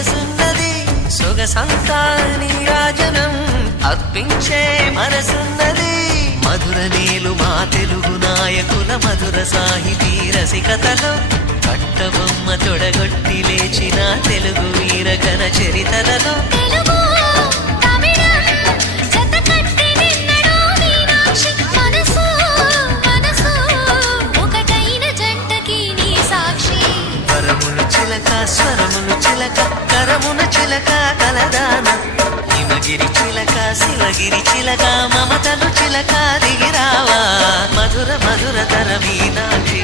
సొగసున్నది సొగసంతా నీరాజనం అర్పించే మనసున్నది మధుర నేలు మా తెలుగు నాయకుల మధుర సాహితీ రసికతలో కట్టబొమ్మ తొడగొట్టి లేచిన తెలుగు వీర ఘన చరితలలో స్వరములు చిలక కరమున చిలక కలదాన హిమగిరి చిలక శివగిరి చిలక మమతలు చిలక దిగిరావా మధుర మధుర తర మీనాక్షి